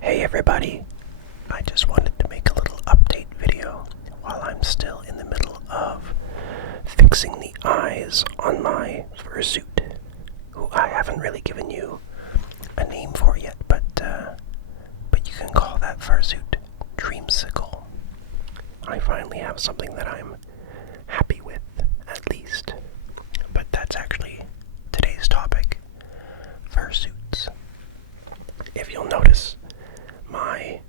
Hey everybody, I just wanted to make a little update video while I'm still in the middle of fixing the eyes on my Fursuit, who I haven't really given you a name for yet, but you can call that Fursuit Dreamsicle. I finally have something that I'm happy with, at least. But that's actually today's topic, fursuits. If you'll notice, my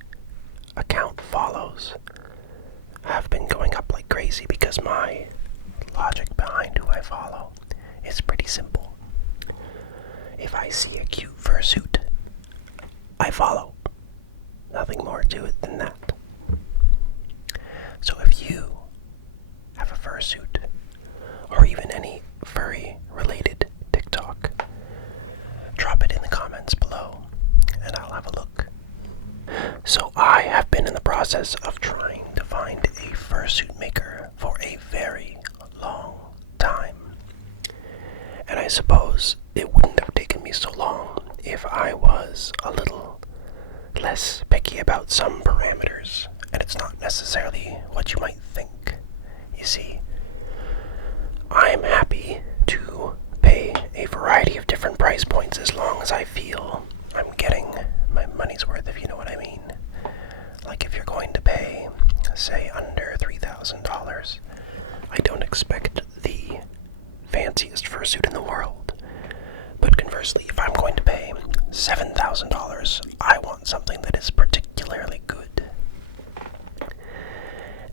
account follows have been going up like crazy because my logic behind who I follow is pretty simple. If I see a cute fursuit, I follow. Nothing more to it than that. So if you have a fursuit, or even any furry-related TikTok, drop it in the comments below, and I'll have a look. So I have been in the process of trying to find a fursuit maker for a very long time. And I suppose it wouldn't have taken me so long if I was a little less picky about some parameters. And it's not necessarily what you might think. You see, I'm happy to pay a variety of different price points as long as I feel I'm getting my money's worth, if you know what I mean. Like if you're going to pay, say, under $3,000, I don't expect the fanciest fursuit in the world. But conversely, if I'm going to pay $7,000, I want something that is particularly good.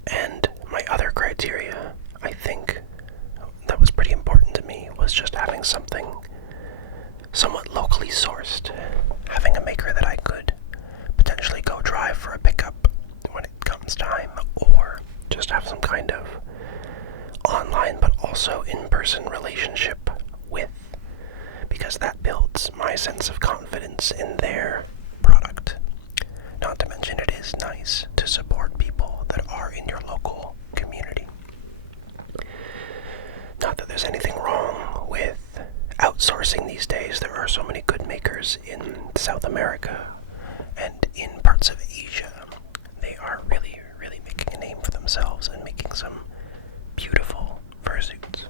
And my other criteria, I think, that was pretty important to me, was just having something somewhat locally sourced, having a maker that I could potentially go drive for a pickup when it comes time, or just have some kind of online but also in-person relationship with, because that builds my sense of confidence in their product. Not to mention, it is nice to support people that are in your local community. Not that there's anything wrong with outsourcing these days. There are so many good makers in South America and in parts of Asia. They are really, really making a name for themselves and making some beautiful fursuits.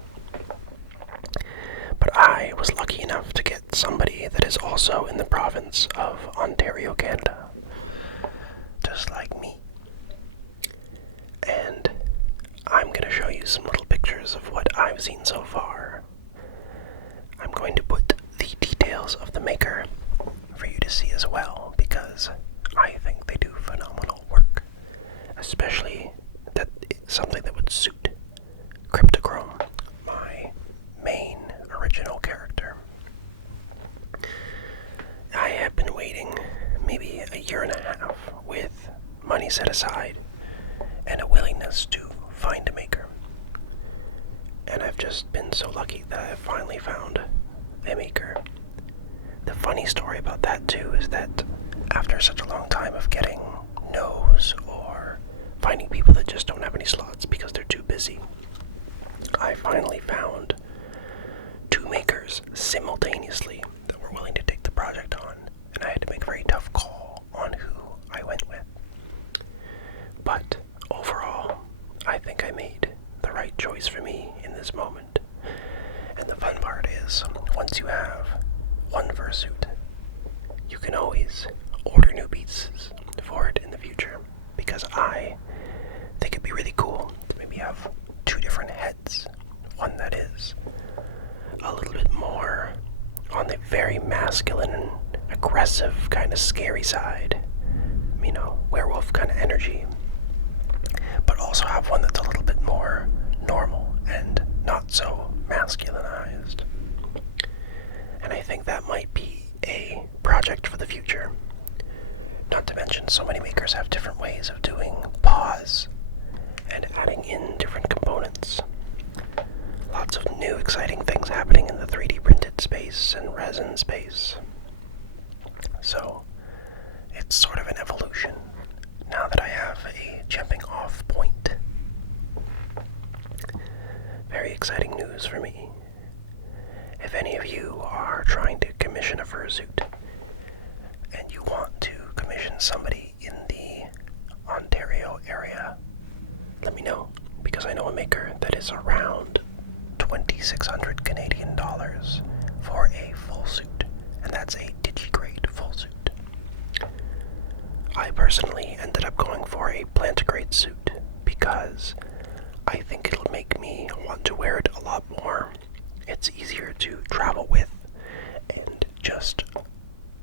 But I was lucky enough to get somebody that is also in the province of Ontario, Canada, just like me. And I'm going to show you some little pictures of what I've seen so far. I'm going to put the details of the maker for you to see as well, because I think they do phenomenal work. Especially that it's something that would suit Kryptochrome, my main original character. I have been waiting maybe a year and a half with money set aside and a willingness to find a maker. And I've just been so lucky that I've finally found a maker. The funny story about that too is that after such a long time of getting no's or finding people that just don't have any slots because they're too busy, I finally found two makers simultaneously that were willing to take the project on, and I had to make a very tough call on who I went with. But overall, I think I made the right choice for me in this moment. And the fun part is, once you have one fursuit, you can always order new pieces for it in the future, because I think it'd be really cool to maybe have two different heads. One that is a little bit more on the very masculine and aggressive kind of scary side, werewolf kind of energy, but also have one that's a little bit more normal and not so masculinized. And I think that might be a project for the future. Not to mention, so many makers have different ways of doing paws and adding in different components. Lots of new exciting things happening in the 3D printed space and resin space. So it's sort of an evolution now that I have a jumping off point. Very exciting news for me. If any of you are trying to commission a fursuit and you want to commission somebody in the Ontario area, let me know, because I know a maker that is around 2,600 Canadian dollars for a full suit, and that's a digigrade full suit. I personally ended up going for a plantigrade suit because I think it'll make me want to wear it a lot more. It's easier to travel with and just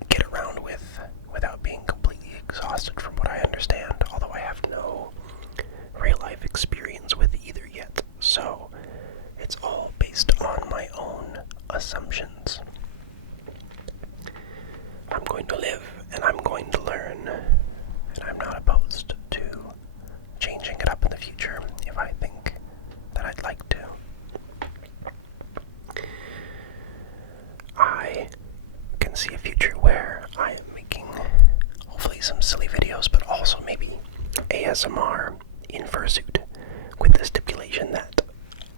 get around with without being completely exhausted from what I understand, although I have no real life experience with either yet, so it's all based on my own assumptions. I'm going to live and I'm going to learn, and I'm not opposed to changing it up in the future if I think that I'd like to. I can see a future where I am making hopefully some silly videos, but also maybe ASMR in Fursuit, with the stipulation that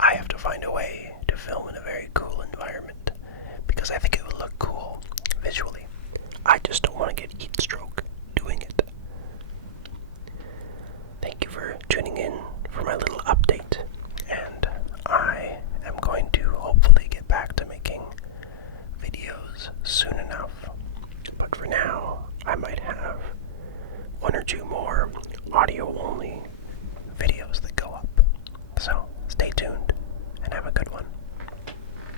I have to find a way to film in a very cool environment, because I think it would look cool visually. I just don't want to get heat stroke doing it. Thank you for tuning in for my little update, and I am going to hopefully get back to making videos soon enough. But for now, I might have one or two more audio only